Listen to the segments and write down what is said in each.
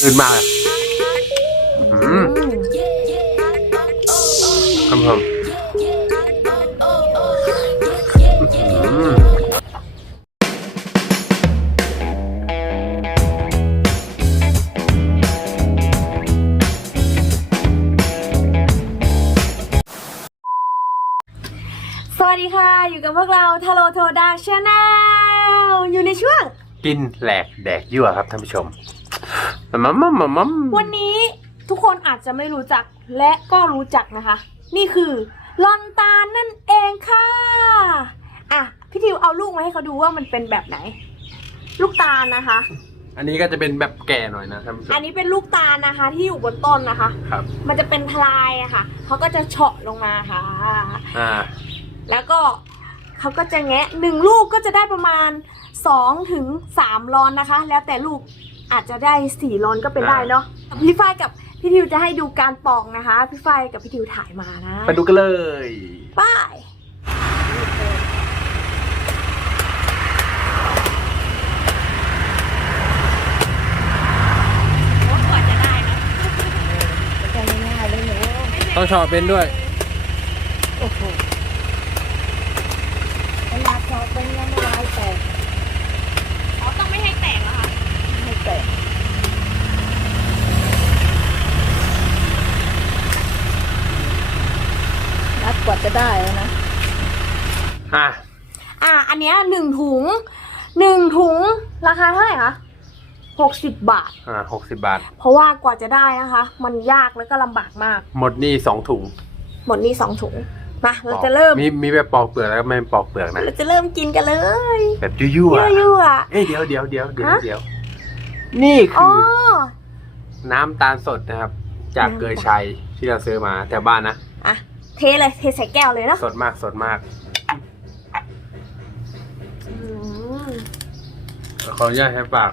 ลื่นมากอะอืมครับผมอืมสวัสดีค่ะ อยู่กับพวกเราทาโลโทดาชาแนลอยู่ในช่วง กินแหลกแดกยั่วครับท่านผู้ชม มัมมัมมัมมัมวันนี้ทุกคนอาจจะไม่รู้จักและก็รู้จักนะคะ นี่คือลอนตาลนั่นเองค่ะอะพี่ทิวเอาลูกมาให้เขาดูว่ามันเป็นแบบไหน ลูกตาลนะคะ อันนี้ก็จะเป็นแบบแก่หน่อยนะท่านผู้ชอัมนนี้เป็นลูกตาลนะคะ ที่อยู่บนต้นนะคะ ครับ มันจะเป็นทลายอะค่ะเขาก็จะเฉาะลงมาค่ะ อ่า แล้วก็เขาก็จะแงะหนึ่งลูกก็จะได้ประมาณสองถึงสามลอนนะคะ แล้วแต่ลูก อาจจะได้สี่ลอนก็เป็นได้เนาะพี่ฝ้ายกับพี่ทิวจะให้ดูการปอกนะคะ พี่ฝ้ายกับพี่ทิวถ่ายมานะไปดูกันเลยป้ายต้องชอบเป็นด้วย โอ้โห เวลาพอเป็นแล้วไม่ลายแตก เขาต้องไม่ให้แตกอะค่ะ ไม่แตกนัดกว่า จะได้แล้วนะ อะอะอันเนี้ยหนึ่งถุงหนึ่งถุงราคาเท่าไหร่คะหกสิบบาท อ่าหกสิบบาท เพราะว่ากว่าจะได้นะคะ มันยากแล้วก็ลำบากมาก หมดนี่สองถุงหมดนี่สองถุงมาเราจะเริ่มมีมีแบบปอกเปลือกแล้วก็ไม่ปอกเปลือกนะ เราจะเริ่มกินกันเลยแบบยั่วๆยั่วๆอะเอ้ยเดี๋ยวเดี๋ยวเดี๋ยวเดี๋ยวฮะ เดี๋ยว นี่อ๋คืออน้ำตาลสดนะครับ จากน้ำตาล เกยชัยที่เราซื้อมาแถวบ้านนะอะเทเลยเทใส่แก้วเลยเนาะสดมากสดมากอืมขออนุญาตใช้ปาก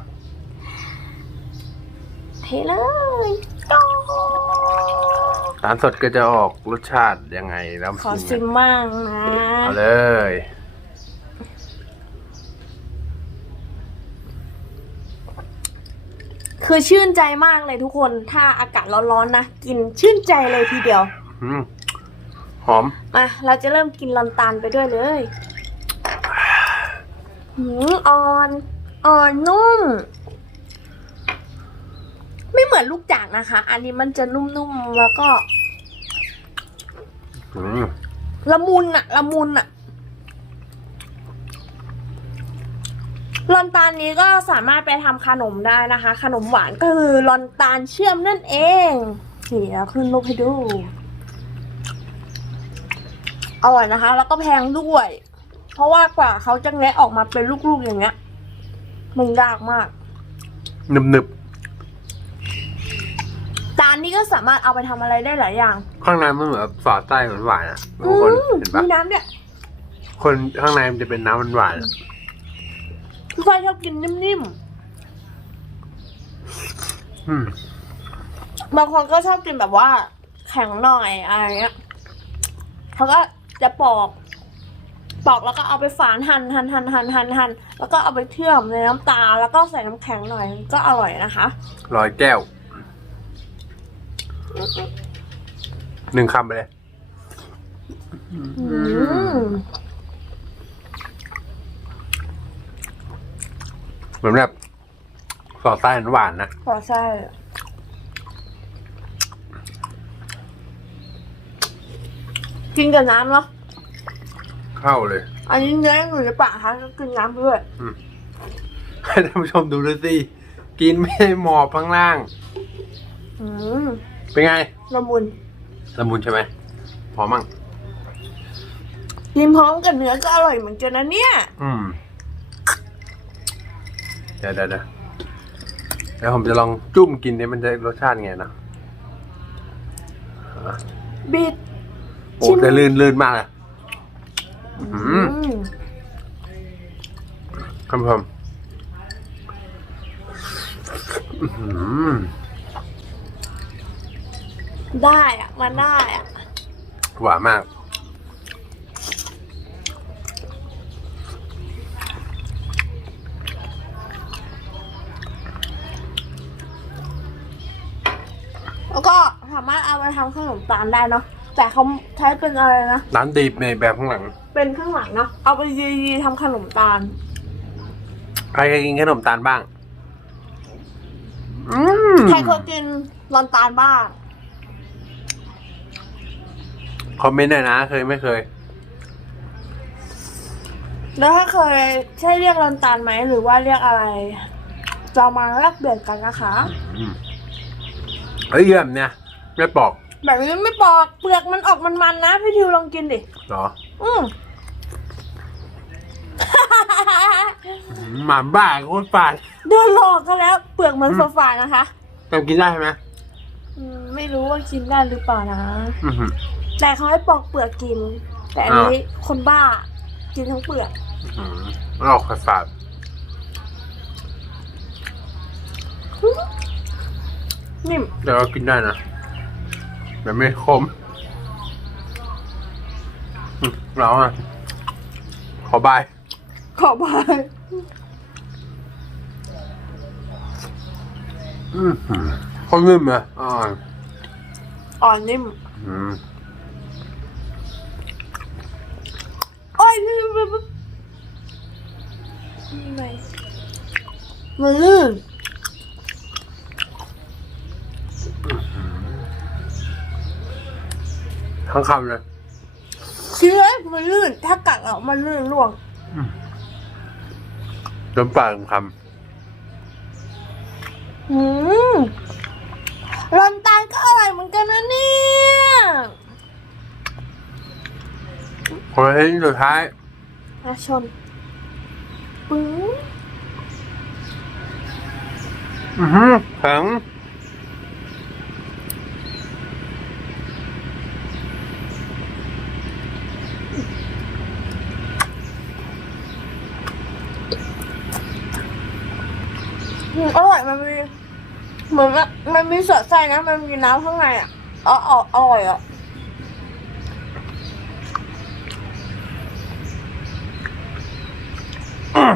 เทเลยตาลสดก็จะออกรสชาติยังไงแล้วขอชิซิมมมั่งนะเอาเลย คือชื่นใจมากเลยทุกคน ถ้าอากาศร้อนๆนะ กินชื่นใจเลยทีเดียว อืมห อม มาเราจะเริ่มกินลอนตาลไปด้วยเลยหืมอ่อนอ่อนนุ่ม ไม่เหมือนลูกจากนะคะ อันนี้มันจะนุ่มๆแล้วก็อืมละมุนอะละมุนอะลอนตาลนี้ก็สามารถไปทำขนมได้นะคะ ขนมหวานก็คือลอนตาลเชื่อมนั่นเองนี่แล้วขึ้นรูปให้ดู อร่อยนะคะ แล้วก็แพงด้วย เพราะว่ากว่าเขาจะแงะออกมาเป็นลูกๆอย่างเงี้ย มันยากมากหนึบหนึบตาลนี่ก็สามารถเอาไปทำอะไรได้หลายอย่าง ๆข้างในมันเหมือนสอดไส้เหมือนหวานอะทุกคนอืมเห็นปะมีน้ำเนี่ยคนข้างในมันจะเป็นน้ำหวานๆอะพี่ฝ้ายชอบกินนิ่มอืมๆ บางคนก็ชอบกินแบบว่า แข็งหน่อยอะไรเงี้ยเขาก็ จะปอก ปอกแล้วก็เอาไปฝานหั่นหั่นหั่นหั่นหั่นหั่นแล้วก็เอาไปเชื่อมในน้ำตาลแล้วก็ใส่น้ำแข็งหน่อยก็อร่อยนะคะร้อยแก้วหนึ่งคำไปเลย อืมเหมือนแบบสอดไส้หวานๆนะขอใช่ กินกับน้ำเนาะเข้าเลย อันนี้เนื้อยังอยู่ในปากค่ะก็กินน้ำด้วยให้ท่านผู้ชมดูด้วยสิ กินไม่ให้หมอบข้างล่าง อืมเป็นไงละมุนละมุนใช่ไหมพอมั่งกินพร้อมกับเนื้อก็อร่อยเหมือนกันนะเนี่ย อืมเดี๋ยวเดี๋ยวเดี๋ยวแล้วผมจะลองจุ่มกินเนี่ยมันจะรสชาติไงนะบิด โอ้ชิมแต่ลื่นลื่นมากเลยอืมอืมครับผมอื้อหือได้อะมันได้อะหวานมาก แล้วก็สามารถเอาไปทำขนมตาลได้เนาะ แต่เขาใช้เป็นอะไรนะ ร้านดีบในแบบข้างหลัง เป็นข้างหลังเนาะเอาไปยีๆทำขนมตาล ใครเคยกินขนมตาลบ้าง อืมใครเคยกินรอนตาลบ้าง คอมเมนต์หน่อยนะ เคยไม่เคย แล้วถ้าเคยใช่เรียกรอนตาลไหมหรือว่าเรียกอะไร เรามาแลกเปลี่ยนกันนะคะอืมเฮ้ยเยี่ยมเนี่ยไม่ปอก แบบนี้ไม่ปอกเปลือกมันออกมันๆนะพี่ทิวลองกินดิ เหรออืมอืม หมาบ้าโคตรปาดโดนหลอกก็แล้ว เปลือกเหมือนฝาๆนะคะจำกินได้ใช่ไหมอืมไม่รู้ว่ากินได้หรือเปล่านะ อื้อหือ แต่เขาให้ปอกเปลือกกิน แต่อันนี้คนบ้ากินทั้งเปลือก อื้อหือมันออกฝาดนิ่มๆแต่ก็กินได้นะ แต่ไม่คมอืมเราอะ ขอบาย ขอบายอืมข้าวนิ่มเลยอ่าอ่อนนิ่มอืมโอ้ยนี่มันมันไม่มันลื่น ทั้งคำเลยเชื้อมันลื่น ถ้ากัดออกมันลื่นล่วงจนปากคอืมรอนตาลก็อร่อยเหมือนกันนะเนี่ยำคนละชิ้นสุดท้ายอาชนปึ้งอือหือแข็ง อร่อยมันมีเหมือนมันมันมีสดไส้นะ มันมีน้ำข้างในอะอ๋ออ๋ออร่อยอะอื้อ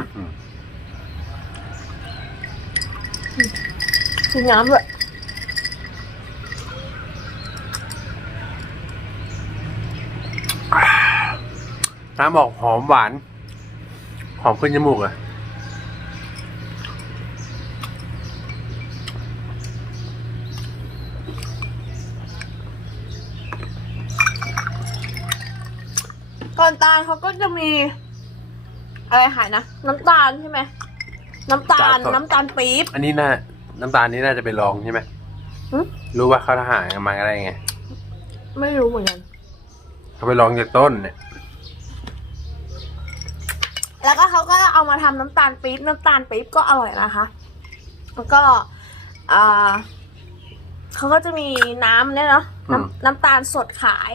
มีน้ำด้วยน้ำออกหอมหวาน หอมขึ้นจมูกเลยก่อนตาลเขาก็จะมีอะไรขายนะน้ำตาลใช่ไหมน้ำตาลน้ำตาลปี๊บ อันนี้น่าน้ำตาลนี้น่าจะไปลองใช่ไหมหึ รู้ว่าเขาทหารมาอะไรไงไม่รู้เหมือนกัน เขาไปลองจากต้นเนี่ยแล้วก็เขาก็เอามาทำน้ำตาลปี๊บน้ำตาลปี๊บก็อร่อยนะคะ แล้วก็อ่าเขาก็จะมีน้ำเนี่ยเนาะอืมน้ำน้ำตาลสดขาย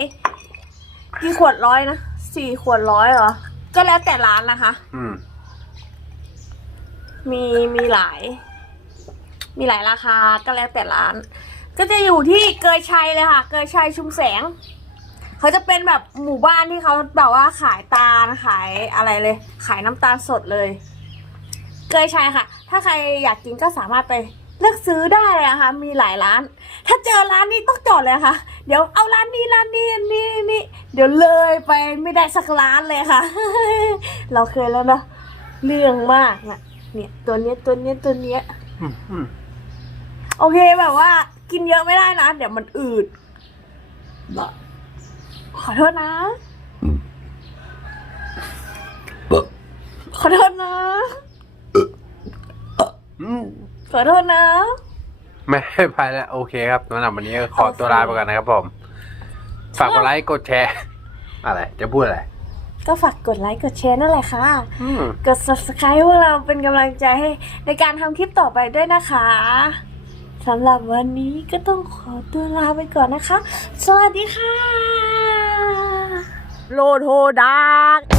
กี่ขวดร้อยนะ สี่ขวดร้อยเหรอ ก็แล้วแต่ร้านนะคะ อืม มีมีหลาย มีหลายราคาก็แล้วแต่ร้าน ก็จะอยู่ที่เกยชัยเลยค่ะ เกยชัยชุมแสง เขาจะเป็นแบบหมู่บ้านที่เขาแบบว่าขายตาลขายอะไรเลย ขายน้ำตาลสดเลย เกยชัยค่ะ ถ้าใครอยากกินก็สามารถไปเลือกซื้อได้เลยนะคะ มีหลายร้าน ถ้าเจอร้านนี้ต้องจอดเลยค่ะ เดี๋ยวเอาร้านนี้ร้านนี้อันนี้นี่เดี๋ยวเลยไปไม่ได้สักร้านเลยค่ะ เราเคยแล้วเนอะเรื่องมากนะเนี่ยตัวเนี้ยตัวเนี้ยตัวเนี้ยอืมอืมโอเคแบบว่า กินเยอะไม่ได้นะเดี๋ยวมันอืดขอโทษนะขอโทษนะอืมขอโทษนะ ไม่ให้พายแล้ว โอเคครับสำหรับวันนี้ก็ขอตัวลาไปก่อนนะครับผม ฝากกดไลค์กดแชร์ อะไร จะพูดอะไร ก็ฝากกดไลค์กดแชร์นั่นแหละค่ะ อืมกด subscribe พวกเราเป็นกำลังใจให้ในการทำคลิปต่อไปด้วยนะคะสำหรับวันนี้ก็ต้องขอตัวลาไปก่อนนะคะ สวัสดีค่ะ โลโทดาร์ก